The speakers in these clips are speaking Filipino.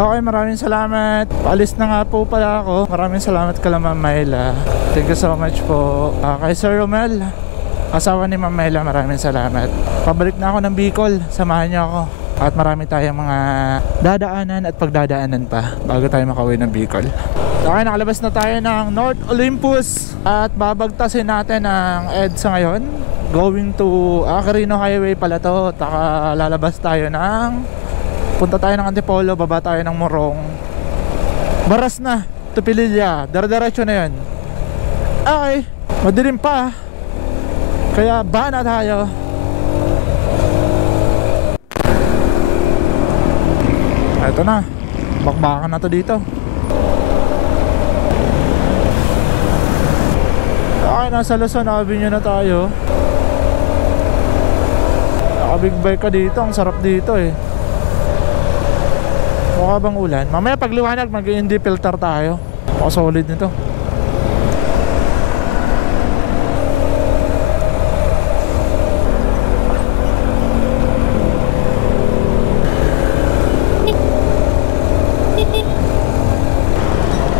Okay, maraming salamat. Paalis na nga po pala ako. Maraming salamat kala Ma'am Mayla. Thank you so much po. Kay Sir Romel, asawa ni Ma'am Mayla, maraming salamat. Pabalik na ako ng Bicol. Samahan niyo ako. At marami tayong mga dadaanan at pagdadaanan pa bago tayo makauwi ng Bicol. Okay, nakalabas na tayo ng North Olympus. At babagtasin natin ang EDSA ngayon. Going to Quirino Highway pala to. Taka lalabas tayo ng... Punta tayo ng Antipolo, baba tayo ng Morong. Baras na, Tupililla, dire-diretso na yun. Okay, madilim pa. Kaya ba na tayo. Ito na, bakbakan na to dito. Okay, nasa Luzon Avenue na tayo. Nakabig bike ka dito, ang sarap dito eh. Mukha bang ulan? Mamaya pagliwanag mag-hindi filter tayo. Solid nito.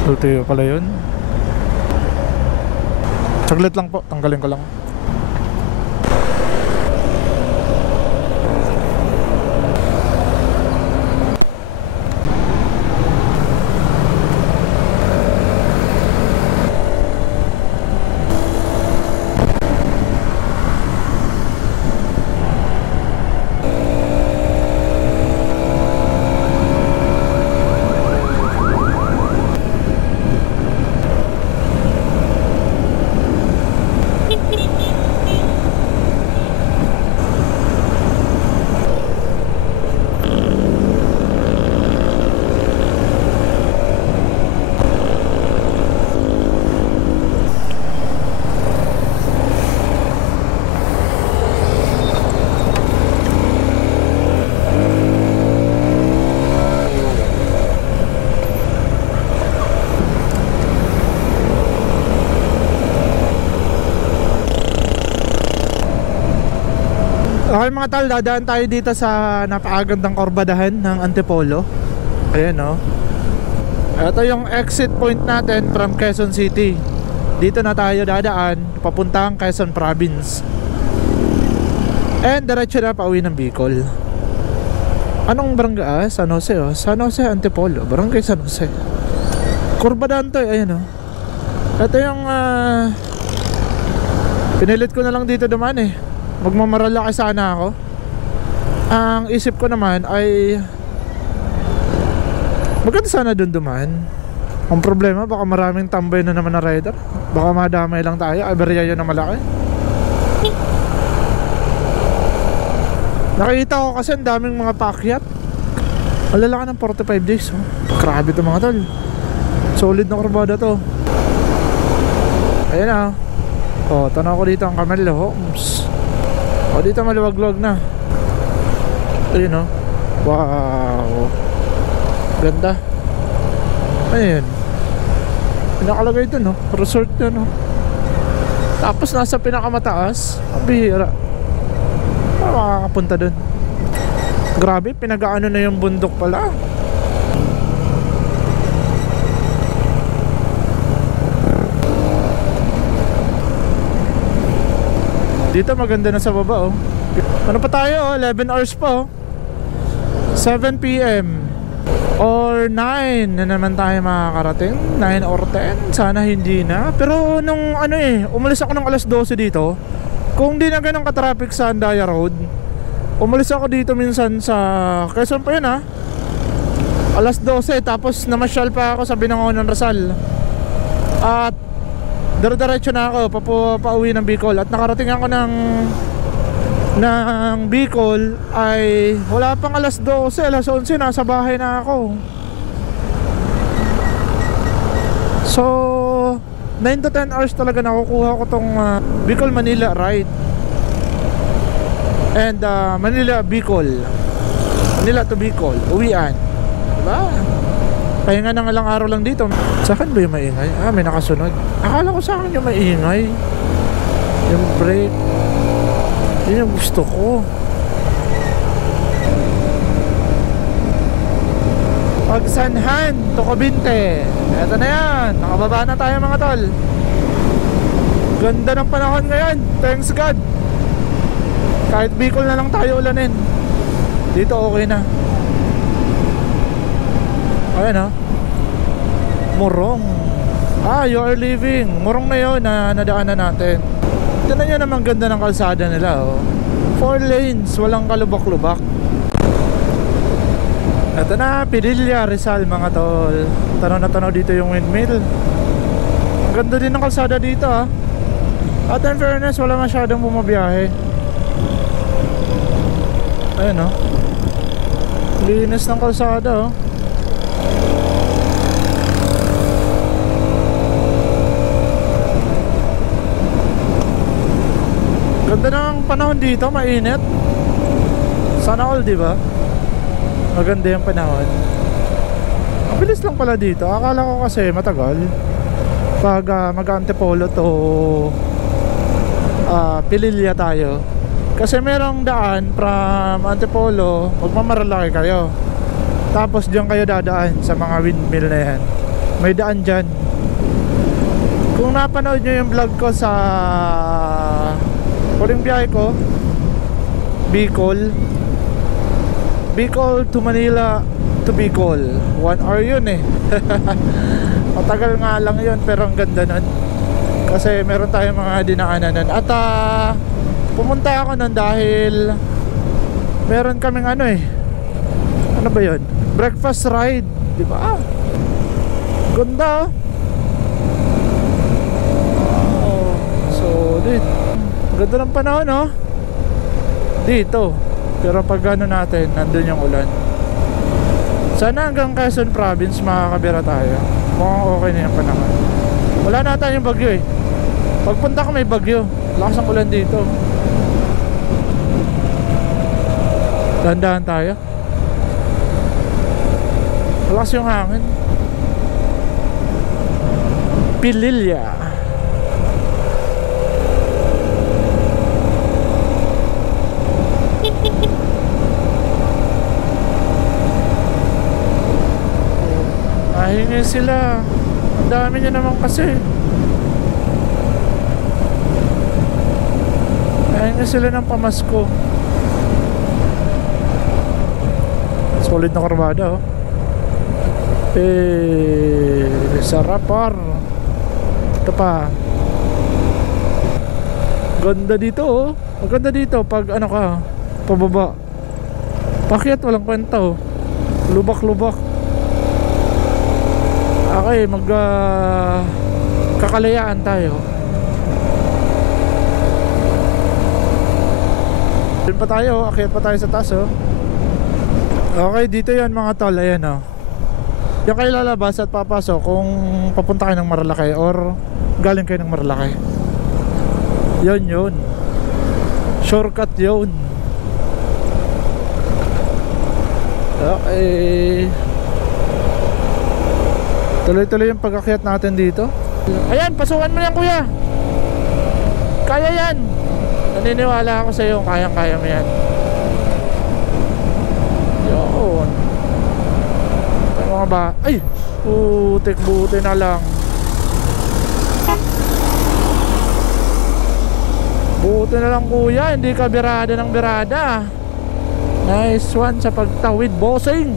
Tutuyo pala yun. Saglit lang po, tanggalin ko lang. Okay mga tol, dadaan tayo dito sa napakagandang kurbadahan ng Antipolo. Ayan o. Ito yung exit point natin from Quezon City. Dito na tayo dadaan papuntang Quezon Province. And diretso na pauwi ng Bicol. Anong barangay? San Jose o. San Jose Antipolo, barangay San Jose. Kurbadahan to eh, ayan o. Ito yung pinilit ko na lang dito dumaan eh. Magmamaralaki sana ako. Ang isip ko naman ay maganda sana dun dumaan. Ang problema baka maraming tambay na naman na rider. Baka madamay lang tayo. Aberya yun na malaki. Nakita ko kasi ang daming mga paakyat. Ang lalaki ng 45 days oh. Grabe to mga tol. Solid na kurbada to. Ayan na oh. Tanaw ko dito ang Camelo Homes. Dito maluwag-luwag na. Ayun o. Wow. Ganda. Ayun. Pinakalagay dun o. Resort dun o. Tapos nasa pinakamataas. Ang bihira. Para makakapunta dun. Grabe, pinag-aano na yung bundok pala. Dito maganda na sa baba oh. Ano pa tayo oh, 11 hours pa oh. 7 PM or 9 na naman tayo makakarating. 9 or 10, sana hindi na. Pero nung ano eh, umalis ako ng alas 12 dito. Kung di na ganun ka-traffic sa Andaya Road, umalis ako dito minsan sa Quezon pa yun ah. Alas 12 tapos namasyal pa ako sa Binangonan Rizal. At dire-diretso na ako pauwi ng Bicol. At nakarating ako ng Bicol ay wala pang alas 12, alas 11 nasa bahay na ako. So 9 to 10 hours talaga nakukuha ko tong Bicol-Manila ride. And Manila-Bicol, Manila to Bicol, uwian. Diba? Pahinga ng ilang araw lang dito. Sa akin ba yung maingay? May nakasunod. Akala ko sa akin yung maingay. Yung brake. Yun yung gusto ko. Pagsanhan, Tocobinte. Eto na yan, nakababa na tayo mga tol. Ganda ng panahon ngayon, thanks God. Kahit Bicol na lang tayo ulanin, dito okay na. Ayan o, Morong. You are leaving. Morong na yun na nadaanan natin. Tignan nyo naman ganda ng kalsada nila oh. 4 lanes, walang kalubak-lubak. Ito na, Pililla, Rizal mga tol. Tanaw na tanaw dito yung windmill. Ang ganda din ng kalsada dito ah. At in fairness, wala masyadong bumabiyahe. Ayun oh, linis ng kalsada oh. Ganda ng panahon dito, mainit. Sana all, di ba? Maganda yung panahon. Ang bilis lang pala dito. Akala ko kasi matagal. Pag mag-Antipolo to Pililla tayo. Kasi merong daan from Antipolo, magmamaralaki kayo. Tapos diyan kayo dadaan sa mga windmill na yan. May daan dyan. Kung napanood nyo yung vlog ko sa huling biyahe ko, Bicol to Manila to Bicol, 1 hour yun eh. Matagal nga lang yun, pero ang ganda nun. Kasi meron tayong mga dinaanan nun. At pumunta ako nun dahil meron kaming ano eh, ano ba yun? Breakfast ride, di ba? Ganda oh. Solid. Ganda ng panahon no? Dito. Pero pag ano natin, nandun yung ulan. Sana hanggang Quezon Province makakabira tayo. Mukhang okay na yung panahon. Wala na tayong bagyo eh. Pagpunta ko may bagyo. Lakas ang ulan dito. Dahan-dahan tayo. Malakas yung hangin. Pililla. Mahingi sila. Ang dami nyo naman kasi. Mahingi sila ng pamasko. Solid na karmada oh. Sarapar. Ito pa. Ganda dito oh. Maganda dito pag ano ka, pababa. Pakyat walang kwenta oh. Lubak-lubak. Okay, kakalayaan tayo. Doon pa tayo, akyat pa tayo sa taas oh. Okay, dito yan mga tol, ayan oh. Yan kayo lalabas at papasok kung papunta kayo ng Marilaki or galing kayo ng Marilaki. Yun shortcut yun. Okay, tuloy-tuloy yung pag-akyat natin dito. Ayan, pasukan mo yan kuya. Kaya yan. Naniniwala ako sa iyo, kayang-kaya mo yan. Yun. Ito mga ba? Ay! Putik, buti na lang. Buti na lang kuya, hindi ka birada ng birada. Nice one sa pagtawid, bossing.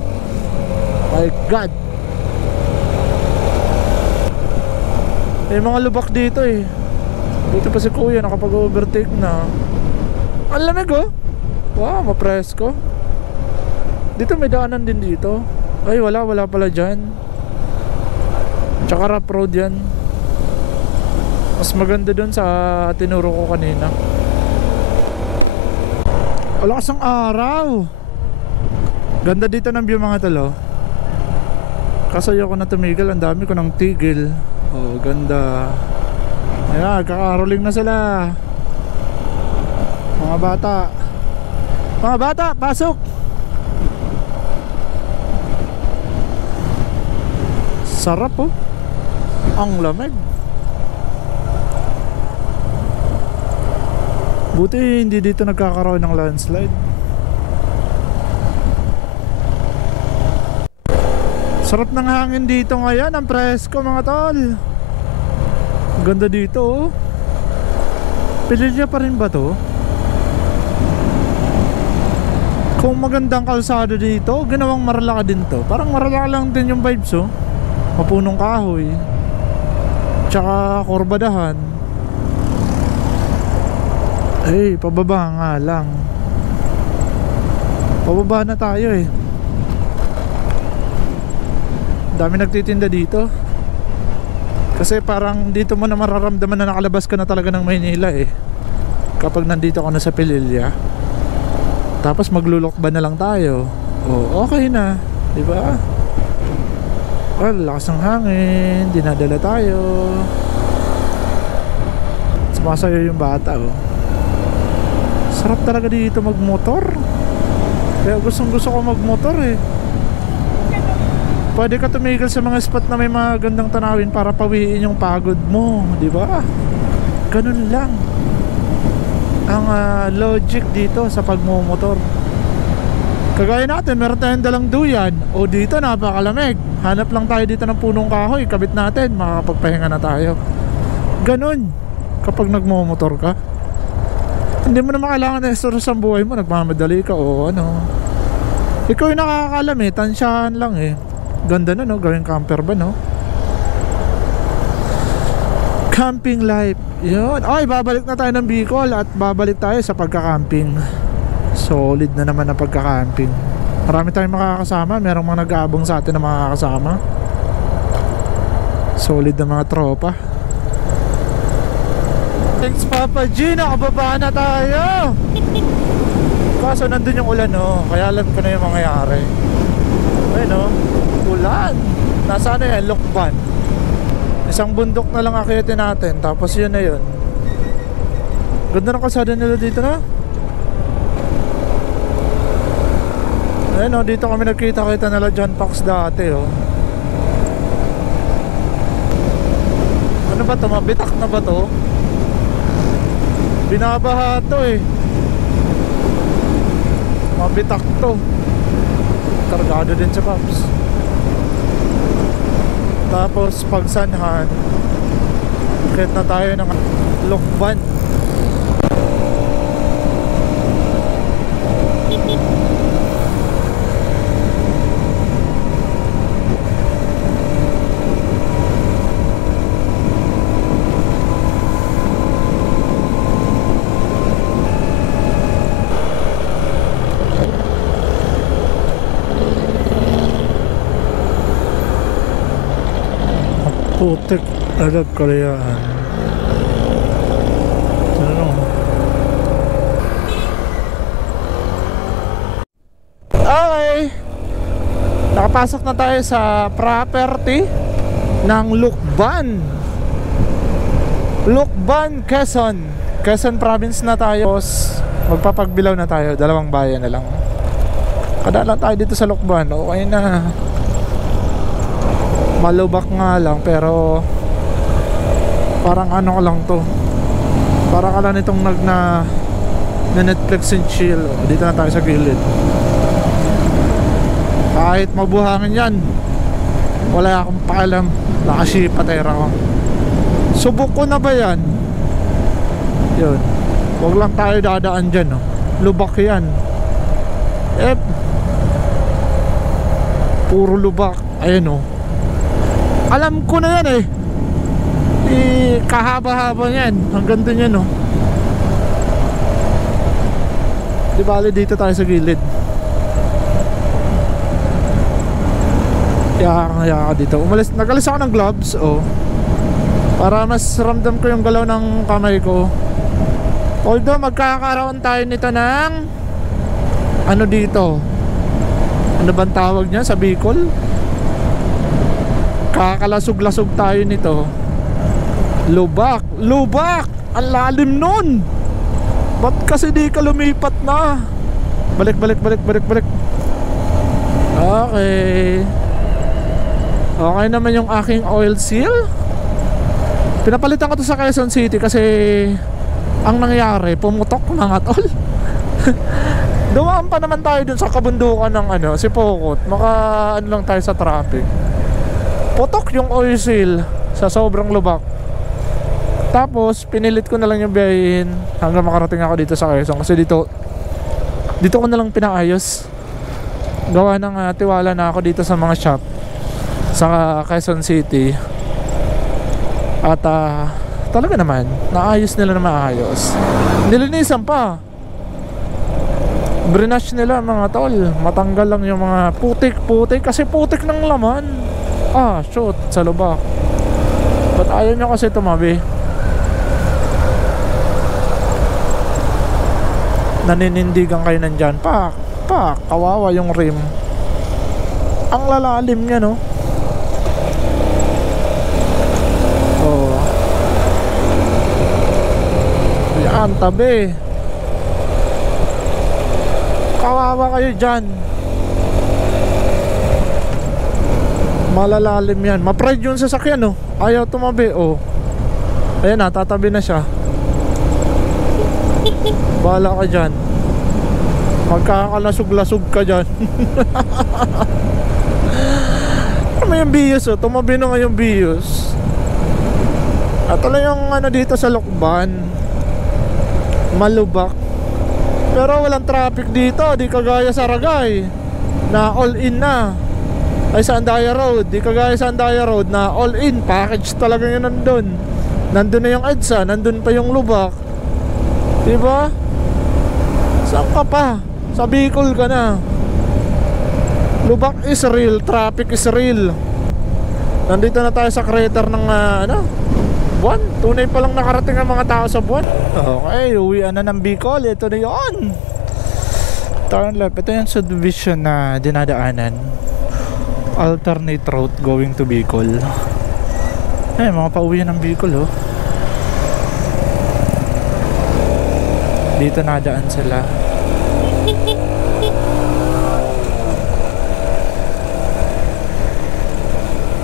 My God. May mga lubak dito eh. Dito pa si kuya, nakapag-overtake na. Ang lamig oh. Wow, mapresko. Dito may daanan din dito. Ay wala pala dyan. Tsaka rough road yan. Mas maganda dun sa tinuro ko kanina. Wala kasang araw. Ganda dito ng view mga talo. Kaso ayoko na tumigil, ang dami ko ng tigil. Oh, ganda. Ayan, kakaroling na sila. Mga bata. Mga bata, pasok. Sarap oh. Ang lamig. Buti hindi dito nagkakaroon ng landslide. Sarap ng hangin dito ngayon. Ang presko mga tol. Ganda dito oh. Pililya pa rin ba to? Kung magandang kalsado dito, ginawang Maralaca din to. Parang Maralaca lang din yung vibes oh. Mapunong kahoy, tsaka kurbadahan. Eh, pababa nga lang. Pababa na tayo eh. Dami nagtitinda dito. Kasi parang dito mo na mararamdaman na nakalabas ka na talaga ng Maynila eh. Kapag nandito ka na sa Pililya. Tapos maglulokban na lang tayo. Oh, okay na, di ba? Well, lakas ng hangin, dinadala tayo. Sumasayo yung bata oh. Sarap talaga dito magmotor. Kaya gustong gusto ko magmotor eh. Pwede ka tumigil sa mga spot na may mga gandang tanawin para pawiin yung pagod mo, di ba? Ganun lang ang logic dito sa pagmumotor. Kagaya natin, meron tayong dalang duyan. O dito napakalamig. Hanap lang tayo dito ng punong kahoy, kabit natin, makakapagpahinga na tayo. Ganun kapag nagmumotor ka. Hindi mo na kailangan na stress ang buhay mo, nagmamadali ka o ano. Ikaw yung nakakaalam eh, tansyahan lang eh. Ganda na no, gawing camper ba no? Camping life. Yun. Ay, babalik na tayo ng Bicol at babalik tayo sa pagka-camping. Solid na naman ang pagka-camping. Marami tayong makakasama. Merong mga nag-aabang sa atin na makakasama. Solid na mga tropa. Thanks Papa G, nakababa na tayo. Kaso nandun yung ulan no, kaya alam ko na yung mangyayari. Ayun no, ulan. Nasa ano yan, Lokban. Isang bundok na lang akyatin natin, tapos yun na yun. Ganda ng kalsada nila dito na. Ayun o, dito kami nagkita-kita nila John Pax dati o. Ano ba to, mabitak na ba to? Binabaha to eh. Mabitak to. Kargado din sa Paps. Tapos pagsanhan, kahit na tayo ng Lokban. Putik, agad Koreaan. Ano? Okay, nakapasok na tayo sa property ng Lukban. Lukban, Quezon. Quezon province na tayo. Magpapagbilaw na tayo, dalawang bayan na lang. Kadala tayo dito sa Lukban. Okay na. Malubak nga lang pero parang ano lang to. Parang ka lang itong na Netflix and chill. Dito na tayo sa gilid. Kahit mabuhangin yan, wala akong pakialam. Nakasipatera ko. Subok ko na ba yan? Yun. Huwag lang tayo dadaan dyan no? Lubak yan. Puro lubak. Ayan o. Alam ko na yan eh. Kahaba-haba yan. Hanggang dun yan oh. Di bali dito tayo sa gilid. Yaka dito. Nagalis ako ng gloves oh. Para mas ramdam ko yung galaw ng kamay ko. Although magkakaroon tayo nito ng ano dito, ano bang tawag niya sa Bicol? Kakalasog-lasog tayo nito. Lubak. Lubak! Ang lalim nun. Ba't kasi di ka lumipat na? Balik. Okay. Okay naman yung aking oil seal. Pinapalitan ko to sa Quezon City kasi ang nangyari, pumutok mga tol. Dumaan pa naman tayo dun sa kabundukan ng Sipokot. Maka ano lang tayo sa traffic. Putok yung oil seal sa sobrang lubak. Tapos pinilit ko na lang yung biyahin hanggang makarating ako dito sa Quezon. Kasi dito ko na lang pinaayos. Gawa ng tiwala na ako dito sa mga shop sa Quezon City. At talaga naman naayos nila na maayos. Nilinisan pa, Grenache nila mga tol. Matanggal lang yung mga putik. Kasi putik ng laman. Shoot, sa lubak. Ba't ayaw nyo kasi tumabi? Naninindigan kayo nandyan. Pak, kawawa yung rim. Ang lalalim niya, no? Oh. Yan, tabi. Kawawa kayo dyan. Malalalim yan. Ma-pride yung sasakyan, no? Ayaw tumabi, oh. Ayan na, tatabi na siya. Bahala ka dyan. Magkakalasog-lasog ka dyan. Ano yung bios, oh? Tumabi na nga yung bios. At yung dito sa Lokban, malubak. Pero walang traffic dito. Di kagaya sa Ragay na all in na. Ay sa Andaya Road. Di kagaya sa Andaya Road na all in. Package talaga yun nandun. Nandun na yung EDSA. Nandun pa yung lubak. Diba? Saan ka pa? Sa Bicol ka na. Lubak is real. Traffic is real. Nandito na tayo sa crater ng buwan. Tunay pa lang nakarating ang mga tao sa buwan. Okay, uwian na ng Bicol. Ito na yun. Turn left. Ito yung subdivision na dinadaanan. Alternate route going to Bicol. Mga pauwian ng Bicol, oh. Dito nadaan sila.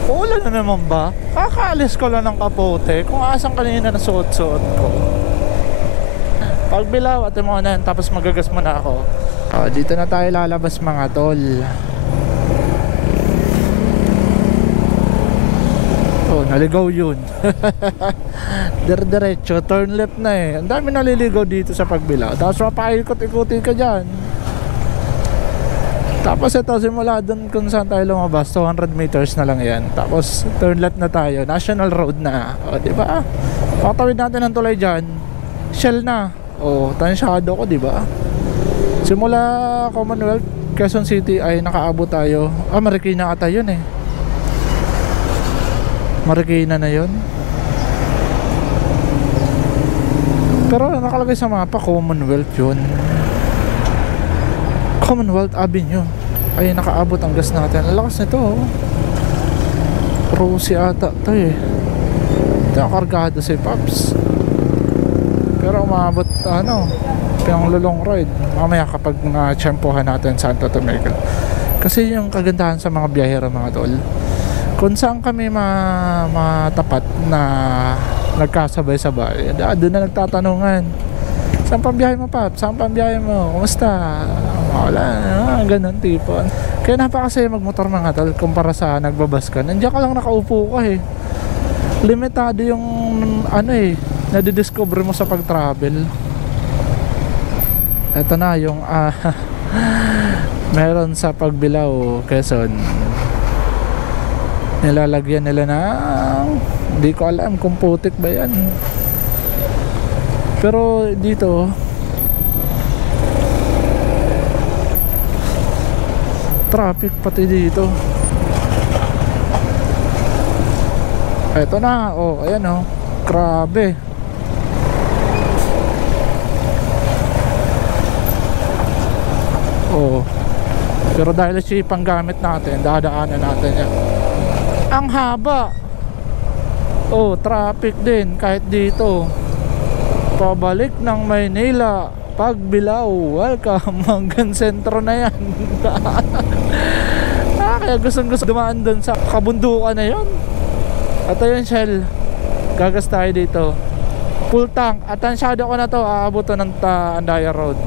Ulan na naman ba? Kakaalis ko lang ng kapote kung asang kanina nasuot-suot ko. Pagbilaw at yung mga nan, tapos magagas muna ako. Dito na tayo lalabas mga tol. Naligaw yun. Diretso, turn left na eh. Ang dami naliligaw dito sa Pagbilao. Tapos mapaikot-ikutin ka dyan. Tapos ito, simula dun kung saan tayo lumabas, 200 meters na lang yan. Tapos turn left na tayo, national road na. Diba? Patawid natin ang tulay dyan, Shell na. Tansyado ko, diba? Simula Commonwealth, Quezon City ay nakaabot tayo. Marikina ata yun eh. Marikina na yun. Pero nakalagay sa mapa Commonwealth yun. Commonwealth Avenue. Ay nakaabot ang gas natin. Ang lakas nito, oh. Rosie ata ito eh. Ito kargado si Pops. Pero umabot pinanglulong ride. Mamaya kapag tsempohan natin Santo Tomegal. Kasi yung kagandahan sa mga biyahero mga tol, kung saan kami matapat na nagkasabay-sabay, doon na nagtatanungan, saan pambiyahe mo Pap? Saan pambiyahe mo? Kumusta? Wala, ganun tipo. Kaya napakasaya magmotor mga tol kumpara sa nagbabas ka. Nandiyan ka lang nakaupo ka eh. Limitado yung nadidiscover mo sa pag-travel. Ito na yung meron sa Pagbilao, Quezon. Nilalagyan nila ng, hindi ko alam kung putik ba yan, pero dito traffic pati dito. Eto na, ayan grabe. Pero dahil siya pang gamit natin, dadaanan natin yan. Ang haba. Traffic din kahit dito. Pabalik ng Maynila, Pagbilao, welcome. Hanggang sentro na yan. Kaya gusto dumaan dun sa kabundukan na yun. At ayun Shell, gagas tayo dito. Full tank. At tansyado ko na to, aabuto ng Andaya Road.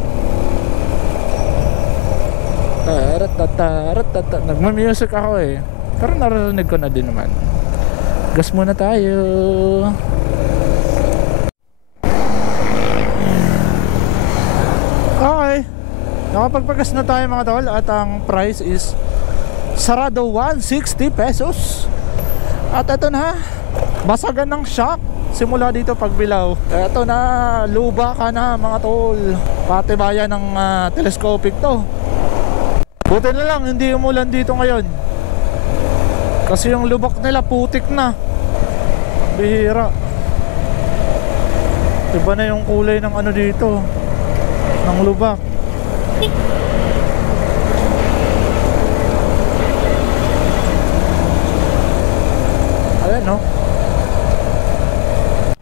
Nagma-music ako eh, pero naririnig ko na din naman. Gas muna tayo. Okay, nakapagpagas na tayo mga tol. At ang price is sarado 160 pesos. At ito na, basagan ng shock simula dito pagbilaw. Ito na, luba ka na mga tol. Patibayan ng telescopic to. Buti na lang hindi umulan dito ngayon, kasi yung lubak nila putik na. Bihira. Iba na yung kulay ng ano dito, ng lubak. Ayan no.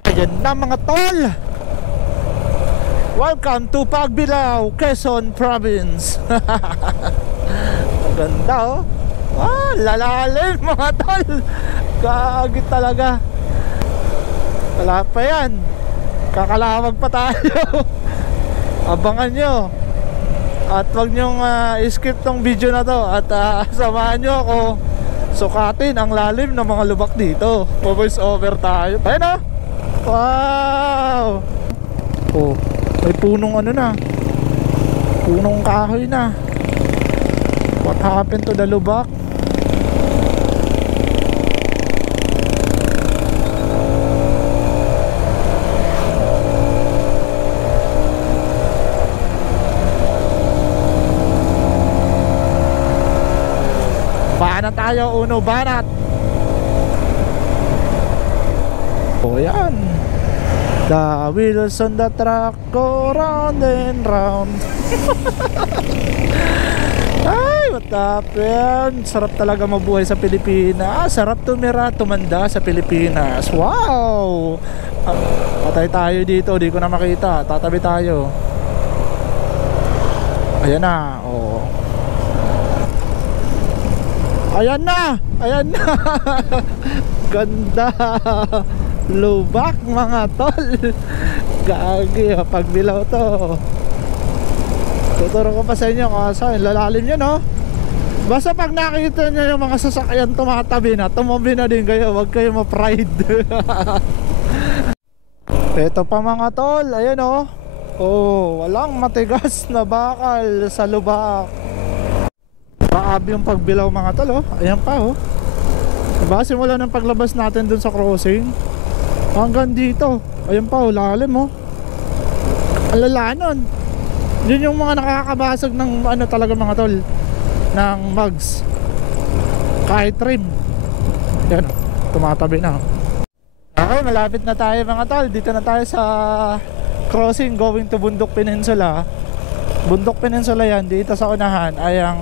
Ayan na mga tol. Welcome to Pagbilao, Quezon Province. Ganda oh. Ah, lalalim mga tol. Gagit talaga. Wala pa yan, kakalawag pa tayo. Abangan nyo. At wag nyong skip tong video na to. At samahan nyo ako sukatin ang lalim ng mga lubak dito. Voice over tayo. Ayun oh. Wow. Oh, may punong ano na, punong kahoy na. What happened to the lubak? Banat tayo, uno banat. O yan, the wheels on the truck go round and round. Ay, what happened? Sarap talaga mabuhay sa Pilipinas. Sarap tumira, tumanda sa Pilipinas. Wow. Patay tayo dito, di ko na makita. Tatabi tayo. Ayan na. Oh. Ayan na. Ayan na. Ganda. Lubak mga tol. Gagi, pagbilaw to. Tuturo ko pa sa inyo kaso lalalim nyo no. Basta pag nakita nyo yung mga sasakyan tumatabi na, tumabi na din kayo. Huwag kayo ma-pride. Ito pa mga tol. Ayan oh. Oh, walang matigas na bakal sa lubak. Grabe yung pagbilaw mga tol oh. Ayan pa oh. Diba simula ng paglabas natin dun sa crossing hanggang dito, ayan pa oh, lalim oh. Alalanon. Yun yung mga nakakabasag ng ano talaga mga tol, ng mugs. Kahit trim. Yan oh, tumatabi na oh. Okay, malapit na tayo mga tol. Dito na tayo sa crossing going to Bundok Peninsula. Bundok Peninsula yan. Dito sa unahan ay ang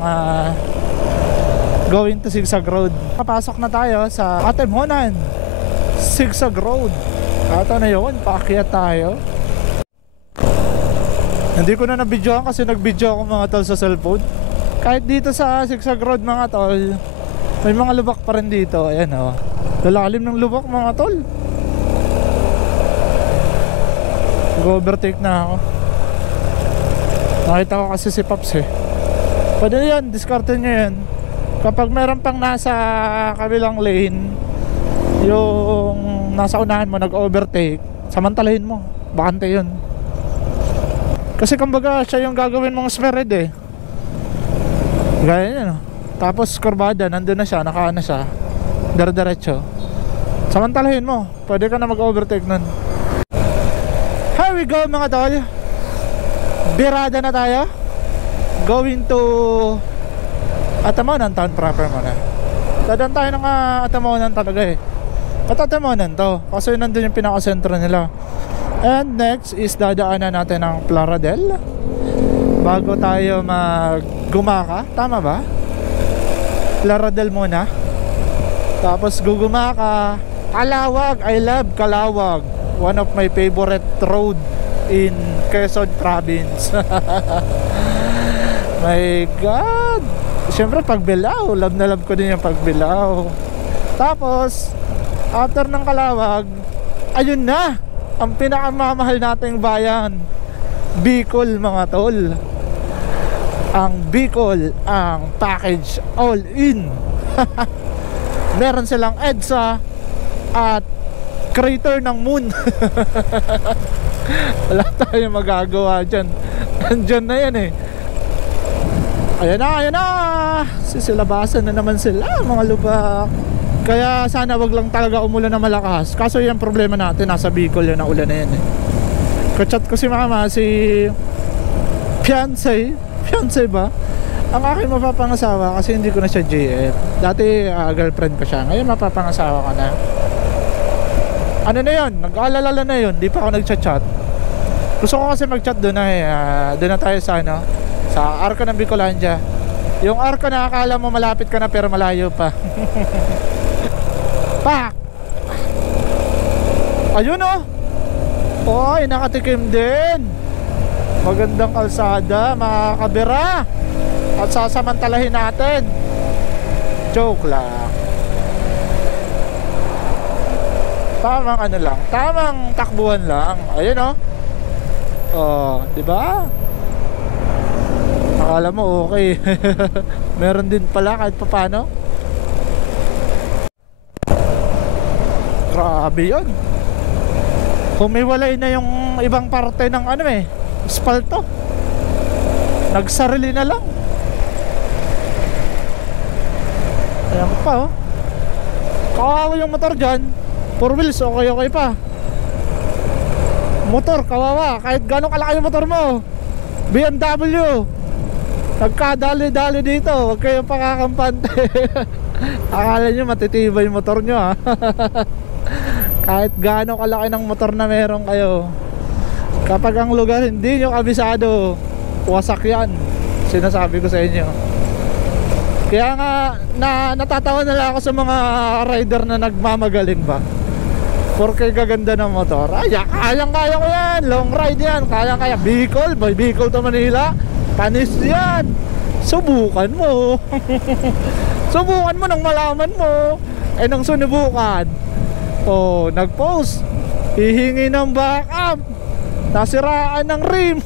going to Sigsag Road. Papasok na tayo sa Atemonan Sigsag Road. Ito na yun, paakyat tayo. Hindi ko na nabidyoan kasi nagbidyo ako mga tol sa cellphone. Kahit dito sa Sigsag Road mga tol, may mga lubak pa rin dito. Ayan o, lalalim ng lubak mga tol. Mag-overtake na ako. Nakita ko kasi si Pops eh. Pwede yan, diskarte nyo yan. Kapag meron pang nasa kabilang lane, yung nasa unahan mo nag-overtake, samantalahin mo, bakante yun. Kasi kumbaga siya yung gagawin mong smered eh. Gaya yun oh. Tapos kurbada, nandun na siya, nakaano siya, dire-diretso. Samantalahin mo, pwede ka na mag-overtake nun. Here we go mga tol. Birada na tayo. Going to Atemonan town proper muna. Dadaan tayo ng Atemonan talaga eh. At Atemonan to, kasi nandun yung pinaka-sentro nila. And next is dadaanan natin ng Plaradel bago tayo mag-Gumaka. Tama ba? Plaradel muna, tapos Gugumaka. Calawag, I love Calawag. One of my favorite road in Quezon Province. My God. Siyempre Pagbilao, love na love ko din yung Pagbilao. Tapos after ng Calawag, ayun na ang pinakamamahal nating bayan, Bicol mga tol. ang Bicol ang package all in. Meron silang EDSA at crater ng moon. Wala tayong magagawa dyan. Andyan na yan eh. Ayan na, ayan na. Sisilabasan na naman sila mga lubak. Kaya sana wag lang talaga umulan na malakas. Kaso yung problema natin, nasa Bicol yun, na ulan na yan eh. Kachat ko si mama, si fiancé ba? Ang aking mapapangasawa, kasi hindi ko na siya GF. Dati girlfriend ko siya. Ngayon mapapangasawa ka na. Ano na yun? Nag-aalala na yun. Di pa ako nag-chat. Gusto ko kasi mag-chat doon na eh. Doon na tayo sa ano, sa Arca ng Bicolandia. Yung Arca na akala mo malapit ka na pero malayo pa. Pak! Ayun oh! Oy, nakatikim din. Magandang kalsada, mga kabira. At sasamantalahin natin. Joke lang. Tamang ano lang, tamang takbuhan lang. Ayun oh. Oh, di ba? Akala mo okay. Meron din pala kahit paano. Grabe 'yon. Humiwalay na yung ibang parte ng ano eh, asfalto. Nagsarili na lang. Ayan pa oh. Kawawa yung motor dyan. 4 wheels okay pa. Motor kawawa. Kahit gano'ng kalaki yung motor mo, BMW, nagkadali-dali dito. Huwag kayong pakakampante. Akala nyo matitibay yung motor nyo ha. Kahit gano'ng kalaki ng motor na meron kayo, kapag ang lugar hindi nyo kabisado, wasak yan. Sinasabi ko sa inyo. Kaya nga natatawa na lang ako sa mga rider na nagmamagaling ba. Porque gaganda ng motor. Ay, kayang-kaya ko yan. Long ride yan. Kayang-kaya. Bicol, by Bicol to Manila. Panis yan. Subukan mo. Subukan mo nang malaman mo. Eh nang sunubukan, oh, nag-post, hihingi ng backup, nasiraan ng rim.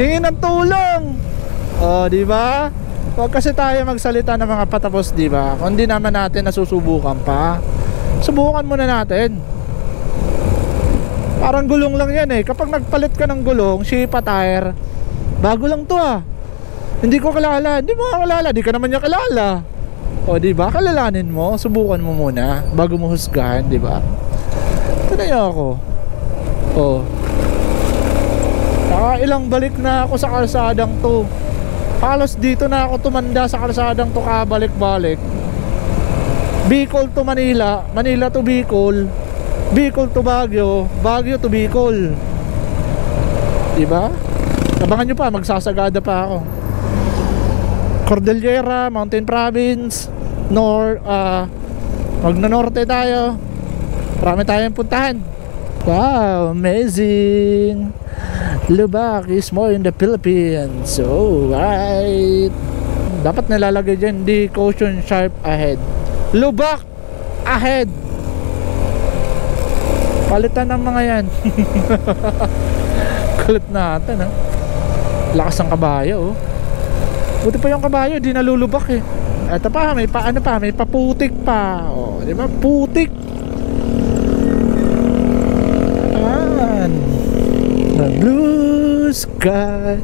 Hingi ng tulong. Oh, di ba? Huwag kasi tayo magsalita ng mga patapos, di ba? Kung di naman natin nasusubukan pa, subukan muna natin. Parang gulong lang yan eh. Kapag nagpalit ka ng gulong, Shipa tire, bago lang to ah. Hindi ko kilala. Hindi mo kilala. Di ka naman niya kilala. O di ba? Kalalanin mo. Subukan mo muna bago mo husgahan, di ba? Ito na yun ako. O. Nakailang balik na ako sa kalsadang to. Halos dito na ako tumanda sa kalsadang to, kabalik-balik. Bicol to Manila, Manila to Bicol, Bicol to Baguio, Baguio to Bicol. Diba? Abangan nyo pa, magsasagada pa ako. Cordillera, Mountain Province, magna-norte tayo. Marami tayong puntahan. Wow, amazing. Lubak is more in the Philippines. So, right. Dapat nilalagay dyan, di caution sharp ahead. Lubak ahead. Palitan ng mga yan. Kulit natin ha. Lakas ng kabayo oh. Buti pa yung kabayo, di nalulubak eh. Ito pa, may paano pa, may paputik pa. Oh, di ba? Putik. Ayan. Blue sky.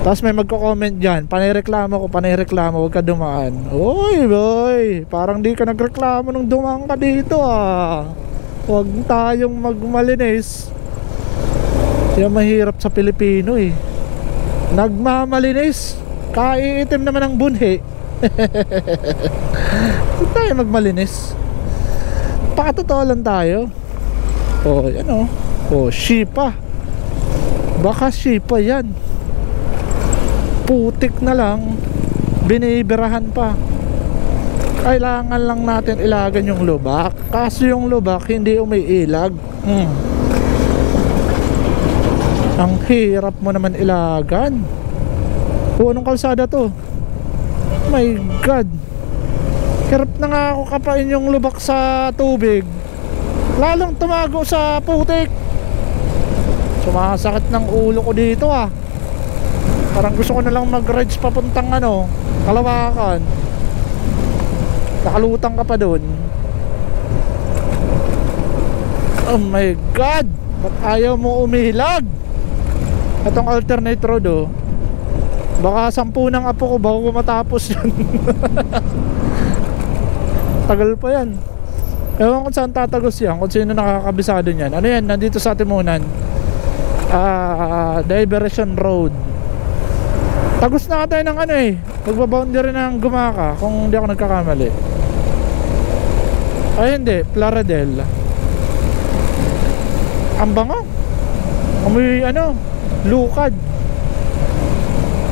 Tapos may magko-comment dyan, panireklamo ko, huwag ka dumaan. Oy boy, parang di ka nagreklamo nung dumaan ka dito ah. Huwag tayong magmalinis. Kaya mahirap sa Pilipino eh. Nagmamalinis, kaiitim naman ang bunhi. Huwag tayo magmalinis. Pakatotoo lang tayo. Oh, yan oh. Oh, Shipa. Baka Shipa yan. Putik na lang, binibirahan pa. Kailangan lang natin ilagan yung lubak. Kaso yung lubak hindi umiilag. Ang hirap mo naman ilagan. O anong kalsada to? My God. Hirap na nga ako kapain yung lubak sa tubig, lalong tumago sa putik. Sumasakit ng ulo ko dito ah. Parang gusto ko na lang mag-rides papuntang ano, Kalawakan. Nakalutang ka pa dun. Oh my God, ba't ayaw mo umilag? Itong alternate road oh, baka 10 ng apo ko bago ko matapos yun. Tagal pa yan. Ewan kung saan tatagos yan, kung sino nakakabisado niyan. Ano yan, nandito sa Timonan, Diversion Road. Tagos na tayo ng ano eh, magbaboundary ng Gumaka, kung hindi ako nagkakamali. Ay hindi, Plaradel. Ang bango. Amoy ano, lukad.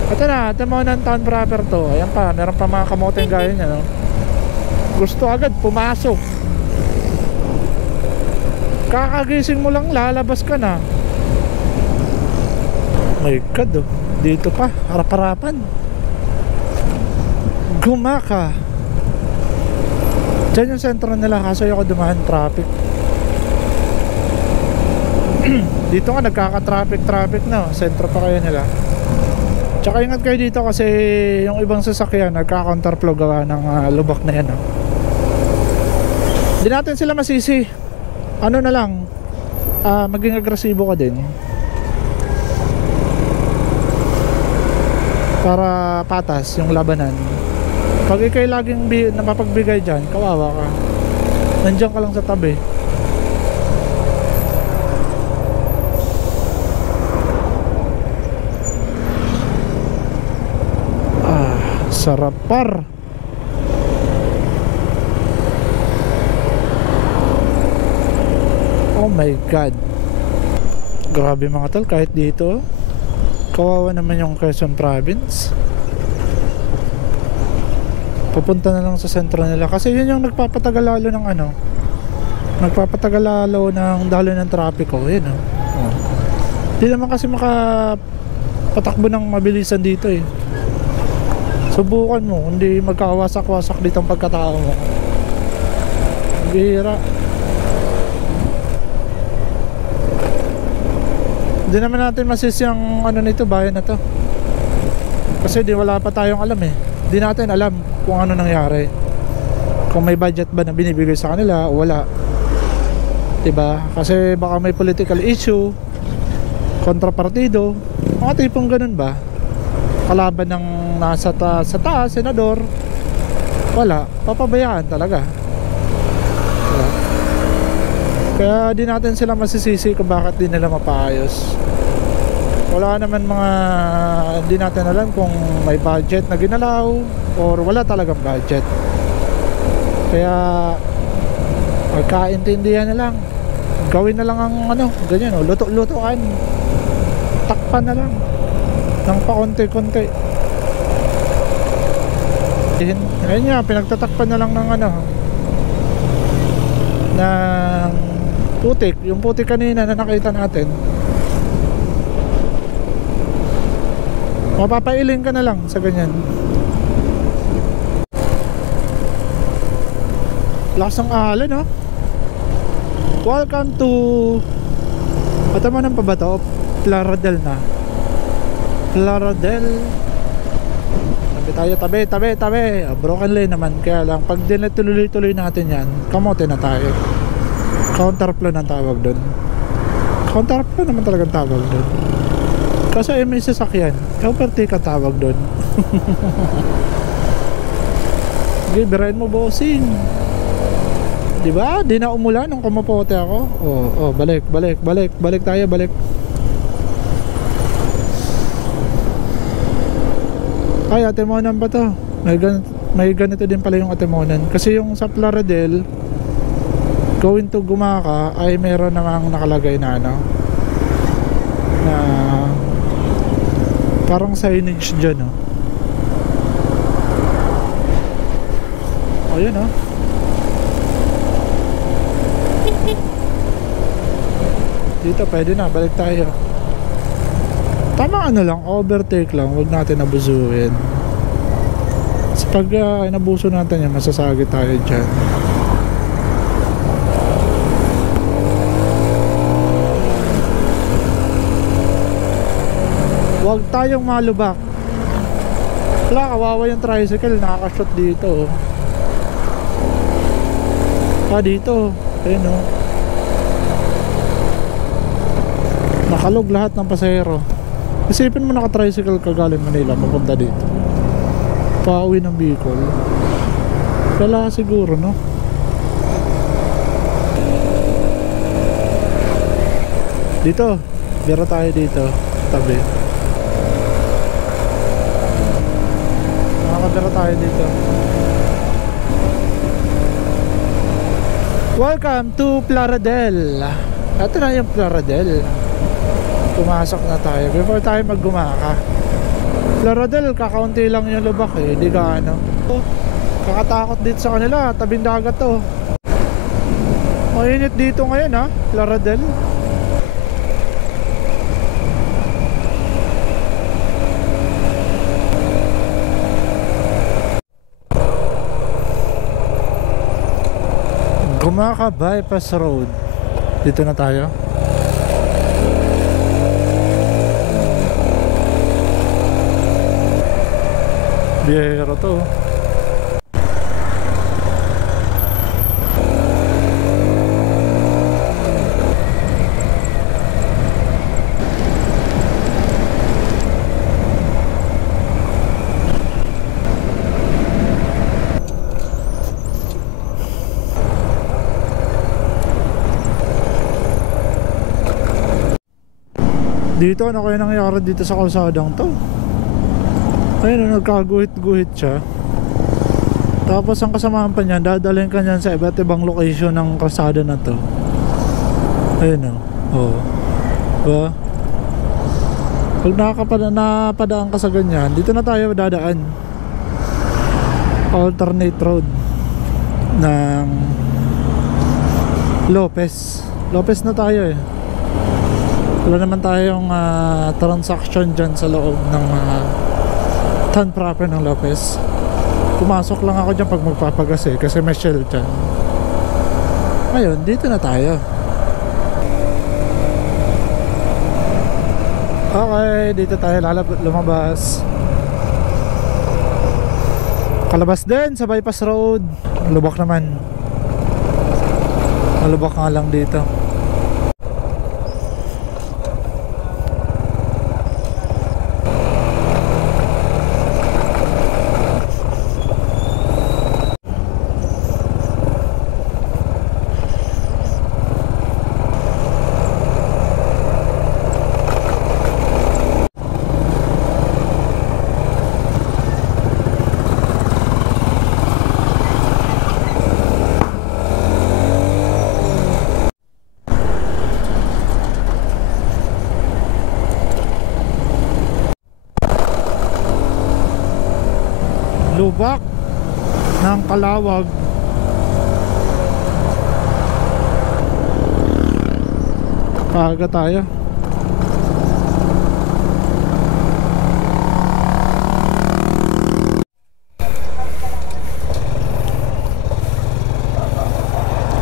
Ito na, Timonan Town proper to. Ayan pa, meron pa mga kamoteng gaya niya, no? Gusto agad pumasok. Kakagising mo lang, lalabas ka na. My God, oh. Dito pa, harap-harapan. Gumaka. Diyan yung sentro nila, kaso ako dumaan traffic. Dito nga nagkaka-traffic na, sentro pa kayo nila. Tsaka ingat kayo dito kasi yung ibang sasakyan nagka-counterflow gawa ng lubak na yan. Hindi natin sila masisi. Ano na lang, maging agresibo ka din para patas yung labanan. Pag ikay laging napapagbigay dyan, kawawa ka. Nandiyan ka lang sa tabi. Sarap par. Oh my God, grabe mga tol, kahit dito kawawa naman yung Quezon Province. Pupunta na lang sa sentro nila kasi yun yung nagpapatagal lalo ng ano, nagpapatagal lalo ng dalo ng trapiko. Yun oh. Di naman kasi makapatakbo ng mabilisan dito eh. Subukan mo, hindi magkawasak-wasak dito ang pagkatao mo. Bihira. Hindi naman natin masisi ang ano nito, bayan na to. Kasi wala pa tayong alam eh. Hindi natin alam kung ano nangyari. Kung may budget ba na binibigay sa kanila o wala. Diba? Kasi baka may political issue, kontrapartido, mga tipong ganun ba? Kalaban ng nasa sa taas, senador, wala, papabayaan talaga. Diba? Kaya di natin sila masisisi kung bakit di nila mapaayos. Wala naman mga, di natin alam kung may budget na ginalaw or wala talagang budget. Kaya magkaintindihan na lang, gawin na lang ang ano, ganyan o, luto-lutoan, takpan na lang ng pakonti-konti. Ayun nga, pinagtatakpan na lang ng ano, ng putik. Yung putik kanina na nakita natin, mapapailing ka na lang sa ganyan. Lasang alon, no? Welcome to Pataman pa ba to? Plaradel na. Plaradel. Tabi tayo. Broken lane naman. Kaya lang pag tuloy-tuloy natin yan, kamote na tayo. Counterflow ang tawag doon. Counterflow naman talagang tawag doon. Kasi may sasakyan, overtake ang tawag doon. Okay, birahin mo bossing. Diba? Di na umulan nung kumapote ako. Balik tayo. Ay, Atimonan ba to? May ganito din pala yung Atimonan. Kasi yung sa Plaradel, going to Gumaka, ay meron namang nakalagay na ano, na parang signage dyan, no? Ayun, no? Dito pwede na, balik tayo. Tama ano lang, overtake lang, huwag natin abusuhin. Kasi pag inabuso natin yan, masasagi tayo dyan. Huwag tayong malubak. Wala, kawawa yung tricycle, nakakashot dito. Dito. Ayun o. Nakalog lahat ng pasahero. Isipin mo, naka-tricycle ka galing Manila, mapunta dito. Pauwi ng Bicol. Wala siguro, no? Dito. Bira tayo dito. Tabi. Nakakabira tayo dito. Welcome to Plaradel. Ito na yung Plaradel. Pumasok na tayo before tayo maggumaka. Plaradel, kakaunti lang yung lubak eh. Hindi ka ano. Kakatakot dito sa kanila. Tabing dagat to. Mainit dito ngayon ha, Plaradel. Gumaka Bypass Road. Dito na tayo. Biyahero to. Dito, ano kaya nangyari dito sa kalsadang to? Ayun, nagkaguhit-guhit siya. Tapos ang kasamahan pa niya, dadalhin ka niyan sa iba't ibang location ng kalsada na to. Ayun o. Diba? Pag napadaan ka sa ganyan, dito na tayo dadaan. Alternate road ng Lopez. Lopez na tayo eh. Wala naman tayong transaction dyan sa loob ng town proper ng Lopez. Pumasok lang ako dyan pag magpapagas eh, kasi may shell dyan. Ngayon, dito na tayo. Okay, dito tayo lumabas. Kalabas din sa bypass road. Lubak naman. Malubak nga lang dito. Lubak ng Kalawag. Paaga tayo.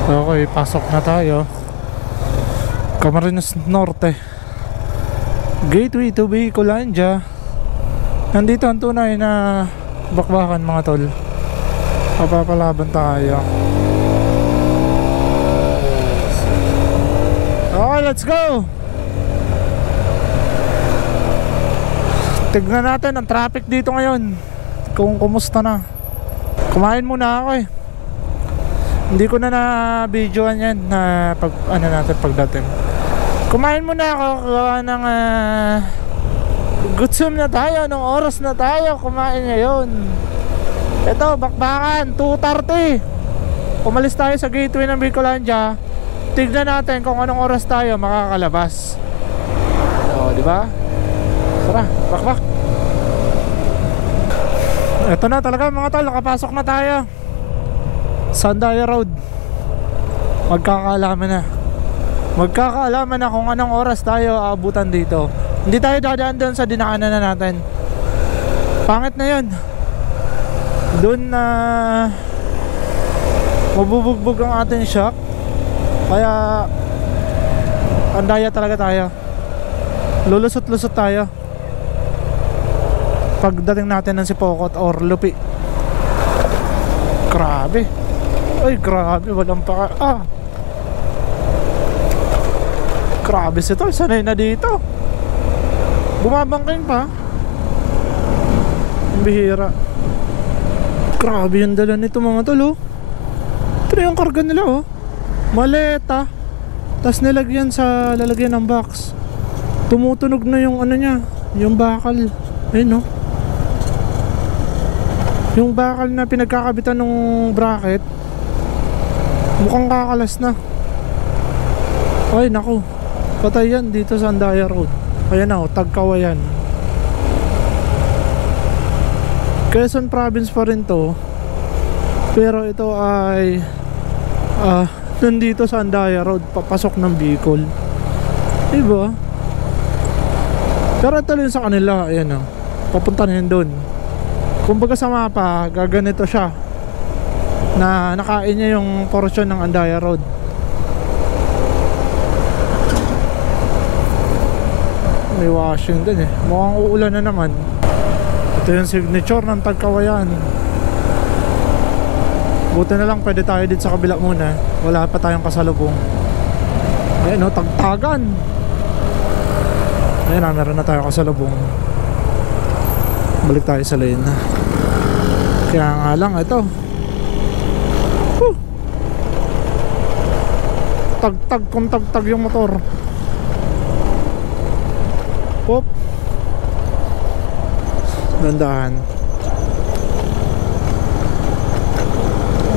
Okay, pasok na tayo. Camarines Norte, gateway to Bicolandia. Nandito ang tunay na bakbakan mga tol. Papapalaban tayo. Okay, let's go. Tignan natin ang traffic dito ngayon, kung kumusta na. Kumain muna ako eh. Hindi ko na na-videoan yan na pag ano natin pagdating. Kumain muna ako gawa ng gutom na tayo, nung oras na tayo kumain ngayon. Ito, bakbakan 2:30. Umalis tayo sa gateway ng Bicolandia. Tignan natin kung anong oras tayo makakalabas. O, di ba? Tara, bakbak. Ito na talaga mga tol, nakapasok na tayo. Sandaya Road. Magkakaalaman na kung anong oras tayo aabutan dito. Hindi tayo dadaan doon sa dinaanan na natin. Pangit na yun. Doon na mabubugbog ang ating shock. Kaya andaya talaga tayo. Lulusot-lusot tayo. pagdating natin ng Sipokot or Lupi. Grabe. Ay grabe, walang grabe si tol, sanay na dito. Bumabangking pa. Ang bihira. Grabe yung dala nito mga tol, oh. Ito na yung karga nila, oh. Maleta. Tas nilagyan sa lalagyan ng box. Tumutunog na yung ano niya, yung bakal. Ayun, oh. Yung bakal na pinagkakabitan ng bracket, mukhang kakalas na. Ay naku, patay yan dito sa Andaya Road. Ayan na, oh, Tagkawayan. Quezon Province pa rin to, pero ito ay nandito sa Andaya Road, papasok ng Bicol. Diba? Pero ito rin sa kanila. Ayan, oh, papunta na yun dun. Kumbaga sa mapa, gaganito siya, na nakain niya yung portion ng Andaya Road. May washing din eh. Mukhang uulan na naman. Ito yung signature ng Tagkawayan. Buti na lang pwede tayo dito sa kabila muna. Wala pa tayong kasalubong. Ayun, no, Tagtagan. Ayun na, meron na tayo kasalubong. Balik tayo sa lane. Kaya nga lang ito, tagtag kung tagtag yung motor. Hop, dandahan.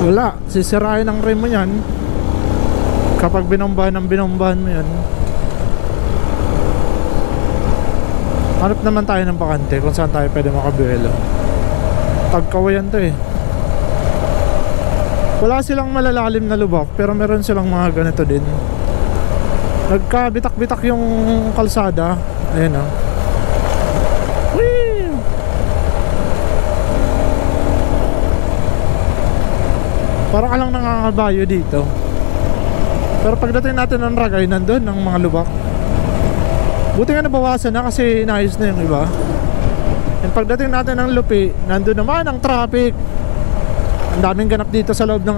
Wala, sisirain ang rim mo yan kapag binombahan mo yan. Hanap naman tayo ng bakante kung saan tayo pwede makabuelo. Tagkawayan to eh. Wala silang malalalim na lubak, pero meron silang mga ganito din. Nagkabitak-bitak yung kalsada. Ayan, oh. Whee! Parang alang nangangabayo dito. Pero pagdating natin ng Ragay, nandun ang mga lubak. Buti nga nabawasan na kasi inayos na yung iba. And pagdating natin ng Lupi, nandun naman ang traffic. Ang daming ganap dito sa loob ng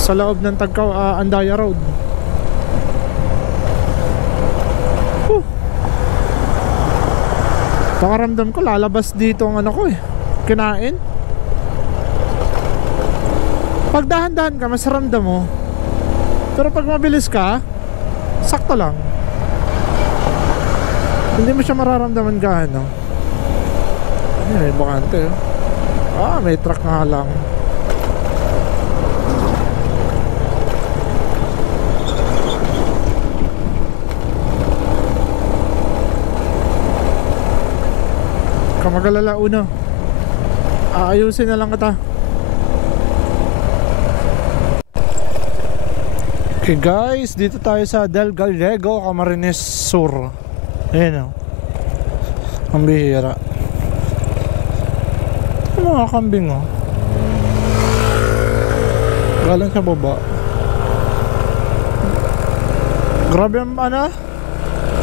sa loob ng Andaya Road. Pakaramdam ko lalabas dito ang kinain. Pag dahan-dahan ka, mas ramdam mo. Pero pag mabilis ka, sakto lang. Hindi mo siya mararamdaman gaano. May bakante, oh. May truck nga lang. Kamagalala uno. Aayusin na lang kita. Okay guys, dito tayo sa Del Gallego, Camarines Sur. Ayan, oh. Ang bihira. Ito mga kambing, oh. Galing sa baba. Grabe ang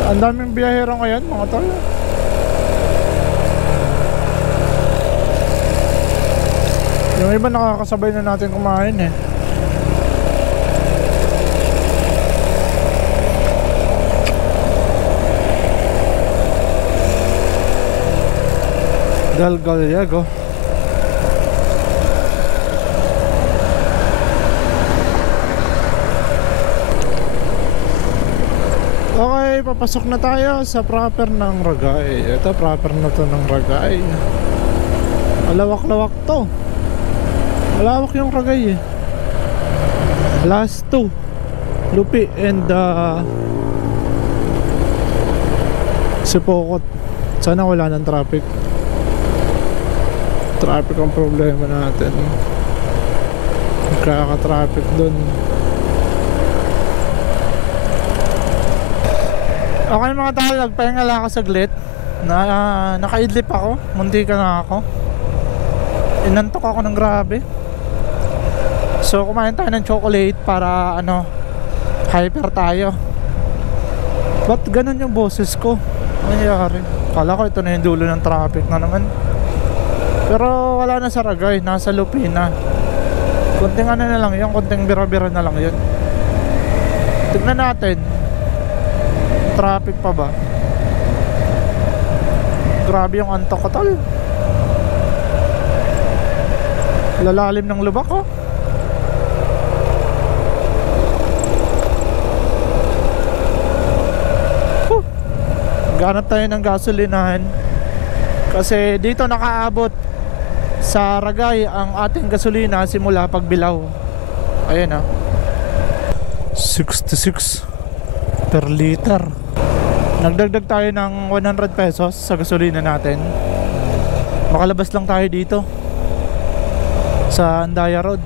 ang daming biyahero ngayon mga tol. Yung iba nakakasabay na natin kumain eh. Del Gallego. Okay, papasok na tayo sa proper ng Ragay. Ito, proper na to ng Ragay. Malawak-lawak to. Malawak yung Ragay eh. Last 2 Lupi and Sipokot. Sana wala ng traffic. Traffic ang problema natin. Nagkaka-traffic dun. Okay mga tao, nagpahinga lang ako saglit. Nakaidlip ako. Munti ka na ako. Inantok ako ng grabe. So kumain tayo ng chocolate para hyper tayo. Ba't ganun yung boses ko? Ano nangyari? Kala ko ito na yung dulo ng traffic na naman. Pero wala na sa Ragay, nasa Lupina. Konting ano na lang yun, konting bira-bira na lang yun. Tignan natin. Traffic pa ba? Grabe yung antok ko, tol. Lalalim ng lubak, oh. Ganap tayo ng gasolinahan kasi dito nakaabot sa Ragay ang ating gasolina simula pagbilaw. Ayan, 66 per liter. Nagdagdag tayo ng 100 pesos sa gasolina natin. Makalabas lang tayo dito sa Andaya Road.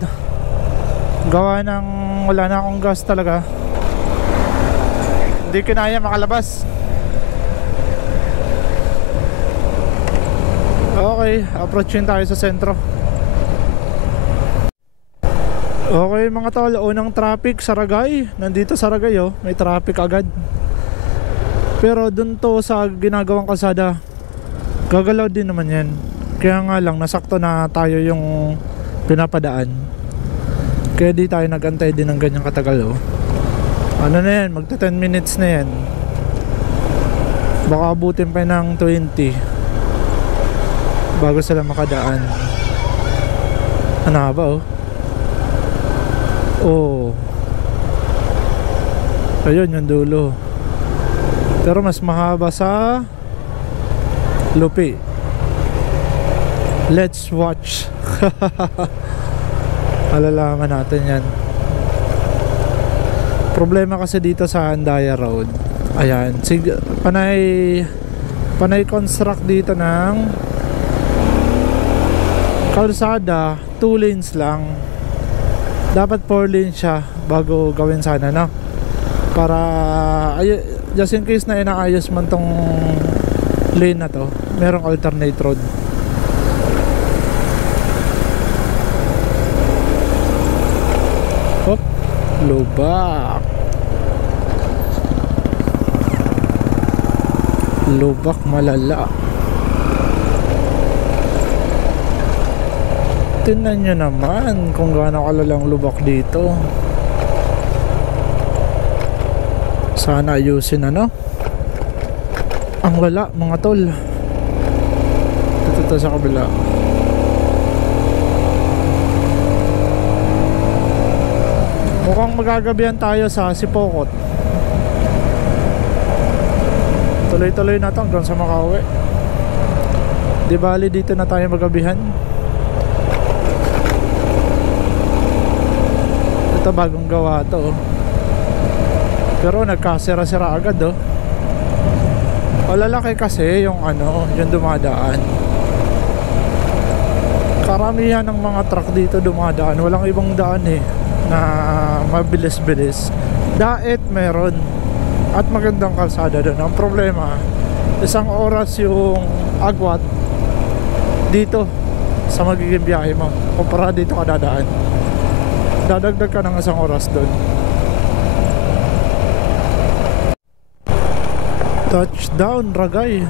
Gawa ng wala na akong gas talaga. Hindi kinaya makalabas. Okay, approachin tayo sa sentro. Okay mga tol, unang traffic sa Ragay. Nandito sa Ragay, oh, may traffic agad. Pero dun to sa ginagawang kalsada, gagalaw din naman yan. Kaya nga lang, nasakto na tayo yung pinapadaan. Kaya di tayo nagantay din ng ganyang katagal, oh. Ano na yan, magta 10 minutes na yan. Baka abutin pa ng 20 bago sila makadaan. Ano ba, oh? Oh, ayun yung dulo. Pero mas mahaba sa Lupi. Let's watch. Malalaman natin yan. Problema kasi dito sa Andaya Road, ayan, panay construct dito ng kalsada, 2 lanes lang. Dapat 4 lanes siya bago gawin sana, no? Para just in case na inaayos man tong lane na to, merong alternate road. Hop, lubak. Lubak malala. Tingnan nyo naman kung gaano kalalang lubak dito. Sana ayusin, ano? Ang wala mga tol. Ito sa kabila. Mukhang magagabihan tayo sa Sipokot. Tuloy-tuloy na to hanggang sa Makauwi. Di bali dito na tayo magabihan. Ito bagong gawa to, oh. Pero nagkasira-sira agad, oh. Malalaki kasi yung ano, yung dumadaan. Karamihan ng mga truck dito dumadaan. Walang ibang daan eh na mabilis-bilis. Daet meron at magandang kalsada doon. Ang problema, 1 oras yung agwat dito sa magiging biyahe mo kumpara dito ka dadaan. Dadagdag ka ng 1 oras doon. Touchdown Ragay.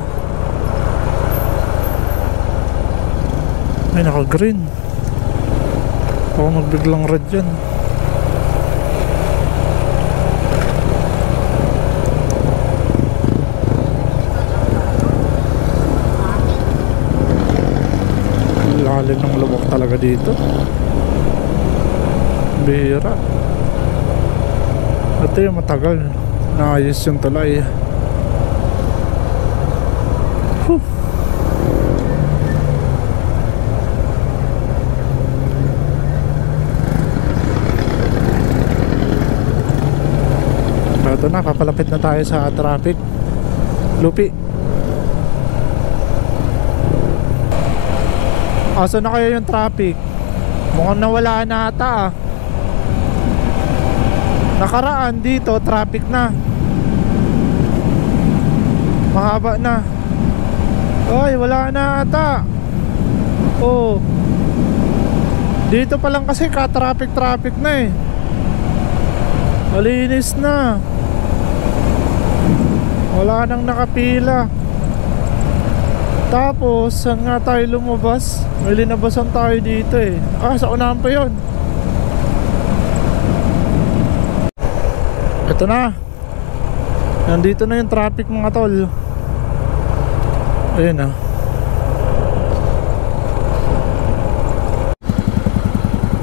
Ay, naka green. Baka magbiglang red yan. Lalim ng lubak talaga dito. Bihira. Ito yung matagal naayos yung tulay. Ito na, papalapit na tayo sa traffic. Lupi. Asa na kayo yung traffic? Mukhang nawala na ata, ah. Nakaraan dito, traffic na. Mahaba na. Ay, wala na ata. Oh. Dito pa lang kasi ka-traffic na eh. Malinis na. Wala nang nakapila. Tapos saan nga tayo lumabas? May linabasan tayo dito eh. Sa unahan pa yun. Ito na. Nandito na yung traffic mga tol. Ayun na.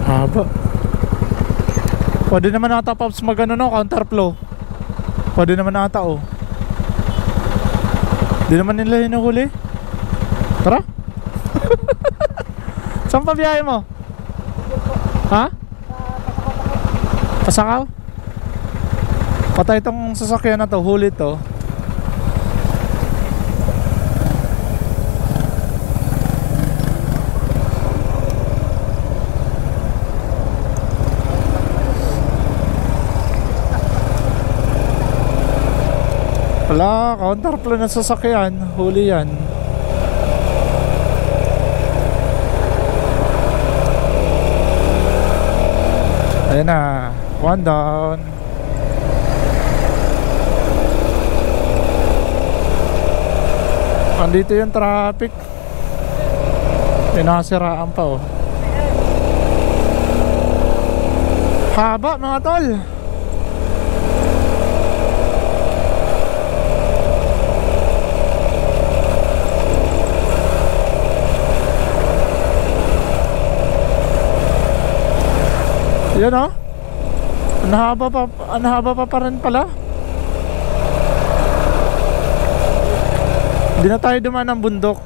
Haba. Pwede naman ata Pops magano no, counterflow. Pwede naman ata oh. Di naman nila hinuhuli. Tara. Saan pa biyahe mo? Ha? Pasakaw? Patay itong sasakyan na to, huli to. Wala, counterflow na sasakyan, huli yan. Ayan na, one down. Andito yung traffic. Pinasiraan pa oh. Haba mga tol. Yan oh. Ang haba pa rin pala. Hindi na tayo dumaan ng bundok.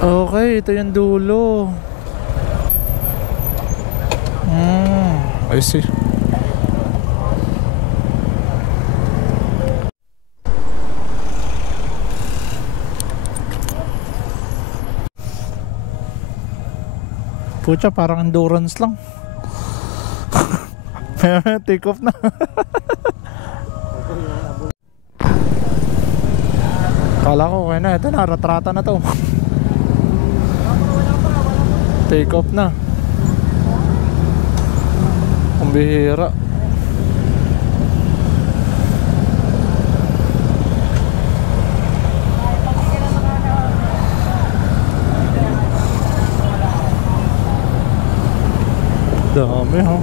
Okay, ito yung dulo. I see. Pucha, parang endurance lang. Take off na. Kala ko okay na, ito na, ratrata na to. Take off na. Ang bihira. Dami ha.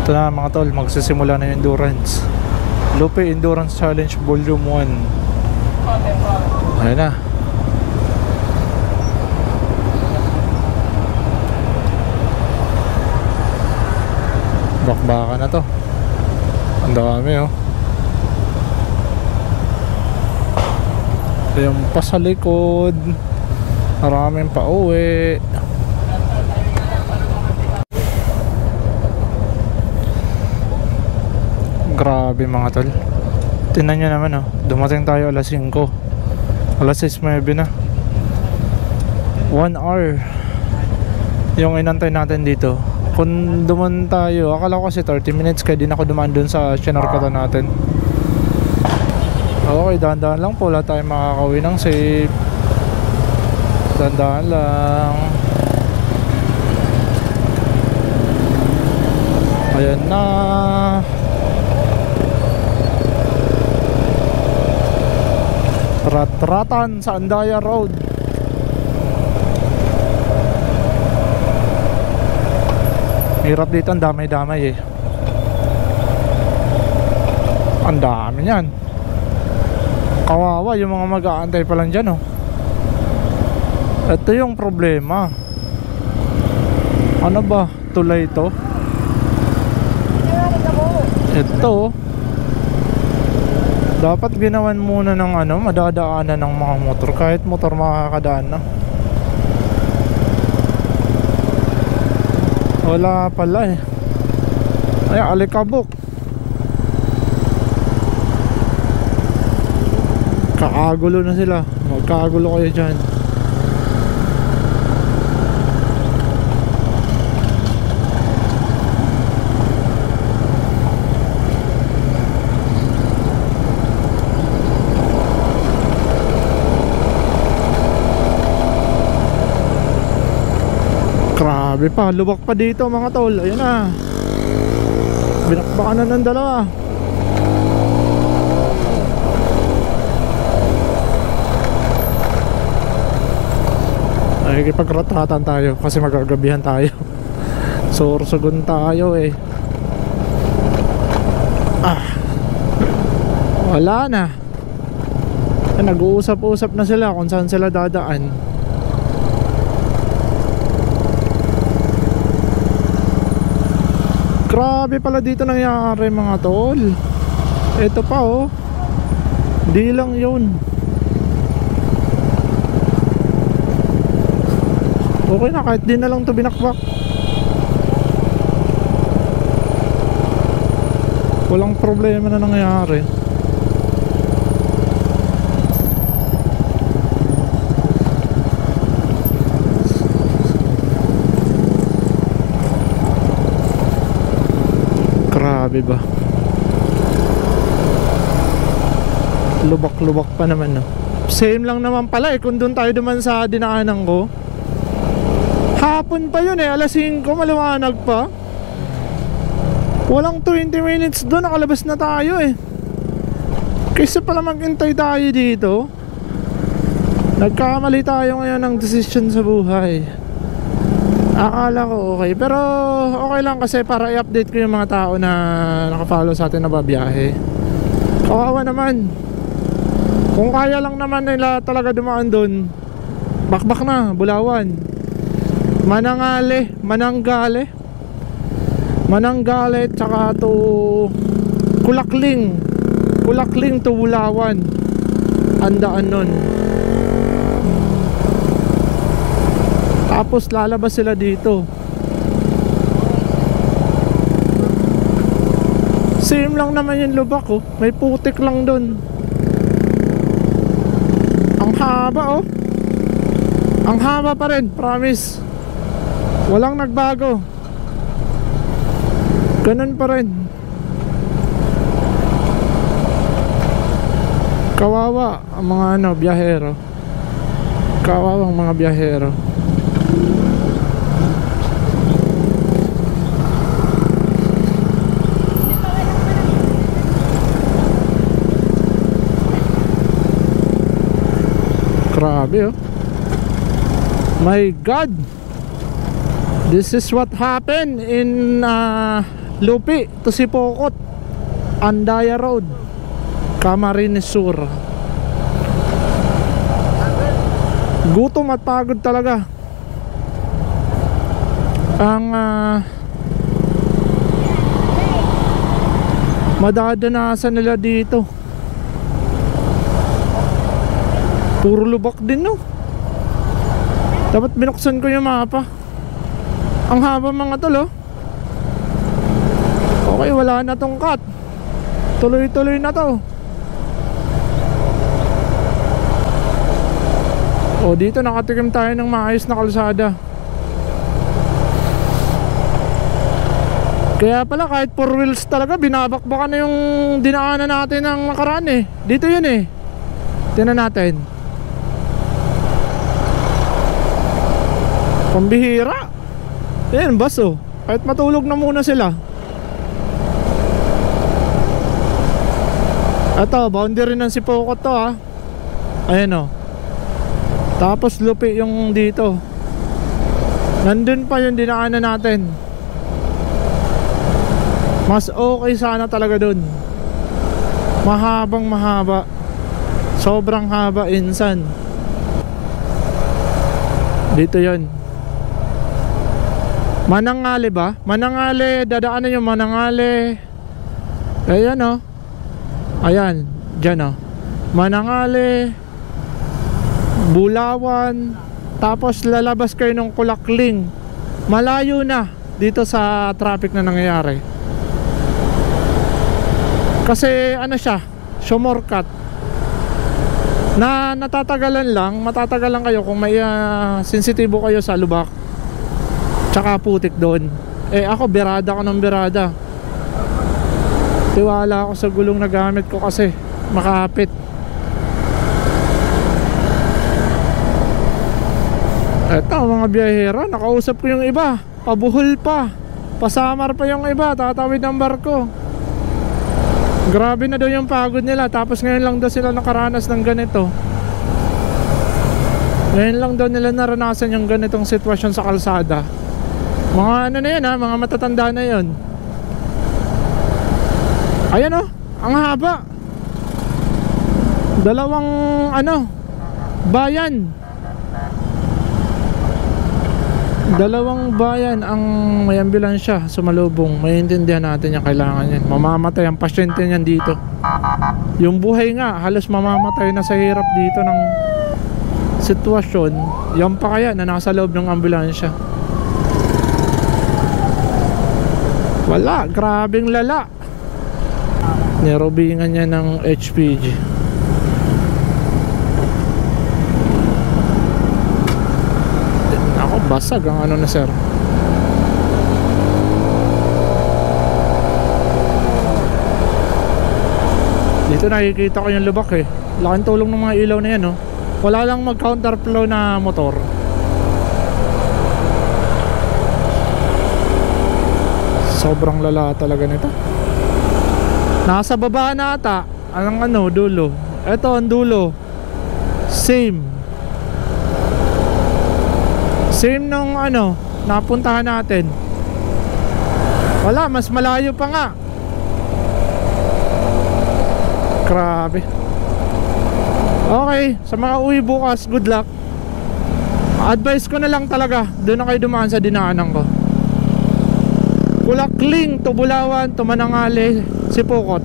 Ito na mga tol, magsisimula na yung endurance. Lupe Endurance Challenge Volume 1. Ayan na. Bakbaka na to. Ang dami oh. Ito yung pa sa likod. Maraming pa uwi. Grabe mga tol. Tingnan nyo naman oh. Dumating tayo alas 5. Alas 6:09 na. 1 hour yung inantay natin dito. Kung duman tayo, akala ko kasi 30 minutes, kaya din ako dumaan dun sa sinarkatan natin. Okay, dahan-dahan lang po. Wala tayong makakauwi ng safe. Dahan-dahan lang. Ayan na. Rat-ratan sa Andaya Road. Hirap dito, ang damay-damay eh. Ang dami yan. Kawawa yung mga mag-aantay pa lang dyan oh. Ito yung problema. Ano ba? Tulay ito? Ito dapat ginawan muna ng ano, madadaanan ng mga motor. Kahit motor makakadaan na. Wala pala eh. Ay, alikabok. Kakagulo na sila. Magkakagulo kayo dyan. Grabe pa, lubak pa dito mga tol. Ayun na. Binakbakan na ng dalawa. Nakikipagratatan tayo kasi magagabihan tayo. Sorsogon tayo eh. Wala na. Nag-uusap-usap na sila kung saan sila dadaan. Grabe pala dito nangyari mga tol. Ito pa oh. Di lang yun. Okay na kahit di na lang to binakbak. Walang problema na nangyayari. Grabe ba? Lubak-lubak pa naman no. Same lang naman pala eh kung doon tayo duman sa dinaanan ko. Hapon pa yun eh, alas 5 maliwanag pa. Walang 20 minutes doon, nakalabas na tayo eh. Kaysa pala maghintay tayo dito. Nagkamali tayo ngayon ng decision sa buhay. Akala ko okay, pero okay lang kasi para i-update ko yung mga tao na nakafollow sa atin na babiyahe. Kawawa naman. Kung kaya lang naman nila talaga dumaan doon, bakbak na, Bulawan, Mananggale tsaka to Kulakling to Bulawan. Andaan nun. Tapos lalabas sila dito. Same lang naman yung lubak oh. May putik lang dun. Ang haba oh. Ang haba pa rin, promise. Walang nagbago. Ganun pa rin. Kawawa ang mga biyahero. Kawawa ang mga biyahero. Grabe oh. My God. This is what happened in Lupi to Sipokot, Andaya Road, Camarines Sur. Gutom at pagod talaga. Ang madadanasan nila dito. Puro lubak din no. Dapat binuksan ko yung mapa. Ang haba mga tol oh. Okay, wala na tong cut. Tuloy-tuloy na to. O dito nakatikim tayo ng maayos na kalsada. Kaya pala kahit 4 wheels talaga, binabakbakan na yung dinaanan natin ng nakaraan eh. Dito yun eh. Tingnan natin. Pambihira. Ayan, baso. Kahit matulog na muna sila. Ito, boundary ng Sipokot to ha. Ayan o. Tapos Lupi yung dito. Nandun pa yung dinaanan natin. Mas okay sana talaga dun. Mahabang mahaba. Sobrang haba insan. Dito yon. Mananggale ba? Mananggale, dadaanan yung Mananggale. Ayan o. Ayan, dyan o. Mananggale, Bulawan. Tapos lalabas kayo ng Kulakling. Malayo na dito sa traffic na nangyayari. Kasi ano siya, shortcut. Na natatagalan lang, matatagalan kayo kung may sensitibo kayo sa lubak. Tsaka putik doon. Eh ako, birada ko ng birada. Tiwala ako sa gulong na gamit ko kasi makapit. Eto mga biyahero, nakausap ko yung iba. Pabuhol pa, pasamar pa yung iba, tatawid ng barko. Grabe na daw yung pagod nila. Tapos ngayon lang daw sila nakaranas ng ganito. Ngayon lang daw nila naranasan yung ganitong sitwasyon sa kalsada. Mga ano na yan ha, mga matatanda na yun. Ayan o, ang haba. Dalawang bayan. Dalawang bayan ang may ambulansya sumalubong. Maiintindihan natin yung kailangan yan. Mamamatay ang pasyente niyan dito. Yung buhay nga, halos mamamatay na sa hirap dito ng sitwasyon. Yan pa kaya na nasa loob ng ambulansya. Wala, grabing lala. Nirobingan niya ng HPG. Ako, basag ang ano na sir. Dito nakikita ko yung lubak eh. Laking tulong ng mga ilaw na yan oh. Wala lang mag counterflow na motor. Sobrang lala talaga nito. Nasa baba na ata ang dulo. Ito ang dulo. Same nung napuntahan natin. Wala, mas malayo pa nga. Grabe. Okay, sa mga uwi bukas, good luck. Advice ko na lang talaga, doon na kayo dumaan sa dinaanan ko. Kulakling to Bulawan to Manangali, Sipokot.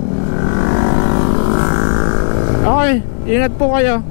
Okay, ingat po kayo.